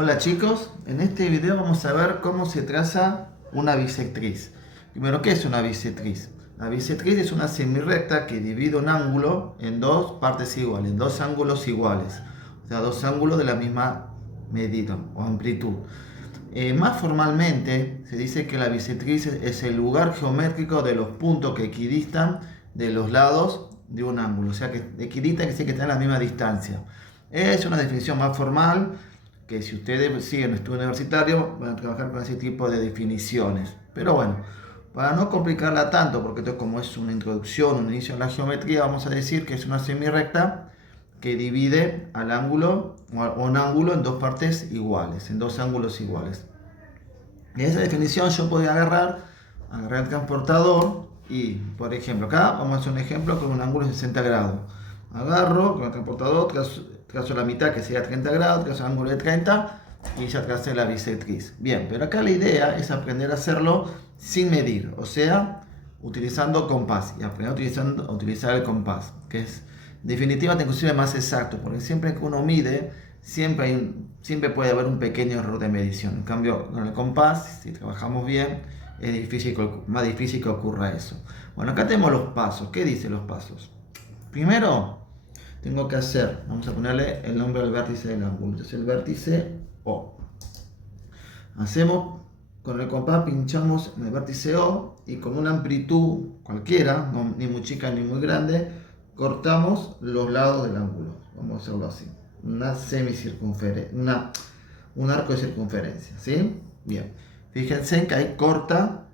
Hola chicos, en este video vamos a ver cómo se traza una bisectriz. Primero, ¿qué es una bisectriz? La bisectriz es una semirrecta que divide un ángulo en dos partes iguales, en dos ángulos iguales, o sea, dos ángulos de la misma medida o amplitud. Más formalmente se dice que la bisectriz es el lugar geométrico de los puntos que equidistan de los lados de un ángulo, o sea que equidistan quiere decir que están a la misma distancia. Es una definición más formal que si ustedes siguen estudio universitario van a trabajar con ese tipo de definiciones. Pero bueno, para no complicarla tanto, porque esto como es una introducción, un inicio en la geometría, vamos a decir que es una semirrecta que divide al ángulo o un ángulo en dos partes iguales, en dos ángulos iguales. De esa definición yo podría agarrar el transportador y, por ejemplo, acá vamos a hacer un ejemplo con un ángulo de 60 grados. Agarro con el transportador, trazo la mitad que sería 30 grados, trazo el ángulo de 30 y ya tracé la bisectriz. Bien, pero acá la idea es aprender a hacerlo sin medir, o sea, utilizando compás y aprender a utilizar el compás, que es definitivamente inclusive más exacto, porque siempre que uno mide, siempre puede haber un pequeño error de medición. En cambio, con el compás, si trabajamos bien, es más difícil que ocurra eso. Bueno, acá tenemos los pasos. ¿Qué dicen los pasos? Primero, tengo que hacer, vamos a ponerle el nombre al vértice del ángulo, entonces el vértice O. Hacemos con el compás, pinchamos en el vértice O y con una amplitud cualquiera, no, ni muy chica ni muy grande, cortamos los lados del ángulo. Vamos a hacerlo así, una semicircunferencia, un arco de circunferencia, ¿sí? Bien, fíjense que ahí corta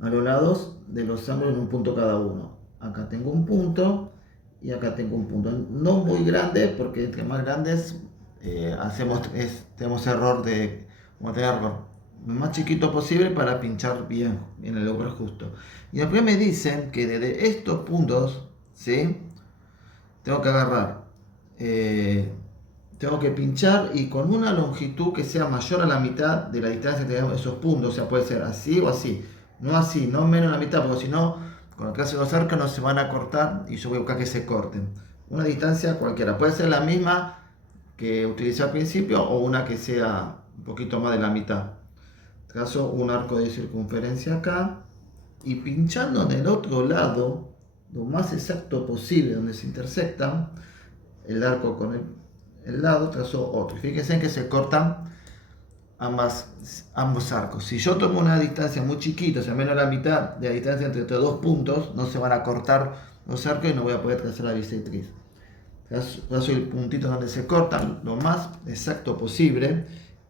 a los lados de los ángulos en un punto cada uno. Acá tengo un punto y acá tengo un punto. No muy grande, porque entre más grandes tenemos error de error. Lo más chiquito posible para pinchar bien en el lugar justo. Y después me dicen que desde estos puntos, ¿sí? Tengo que agarrar, tengo que pinchar y con una longitud que sea mayor a la mitad de la distancia que tenemos esos puntos. O sea, puede ser así o así. No así, no menos de la mitad, porque si no, con el caso de los arcos no se van a cortar y yo voy a buscar que se corten. Una distancia cualquiera. Puede ser la misma que utilicé al principio o una que sea un poquito más de la mitad. Trazo un arco de circunferencia acá y pinchando en el otro lado, lo más exacto posible, donde se intersectan el arco con el lado, trazo otro. Fíjense que se cortan ambos arcos. Si yo tomo una distancia muy chiquita, o sea, menos de la mitad de la distancia entre estos dos puntos, no se van a cortar los arcos y no voy a poder trazar la bisectriz. Trazo el puntito donde se cortan lo más exacto posible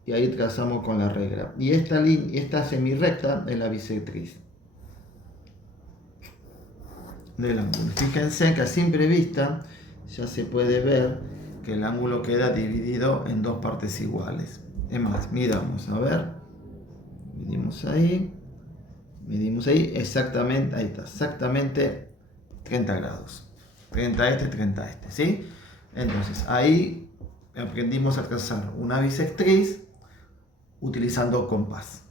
y ahí trazamos con la regla. Y esta semirrecta es la bisectriz del ángulo. Fíjense que a simple vista ya se puede ver que el ángulo queda dividido en dos partes iguales. Es más, midamos, a ver, medimos ahí, exactamente, ahí está, exactamente 30 grados. 30 a este, 30 a este, ¿sí? Entonces, ahí aprendimos a trazar una bisectriz utilizando compás.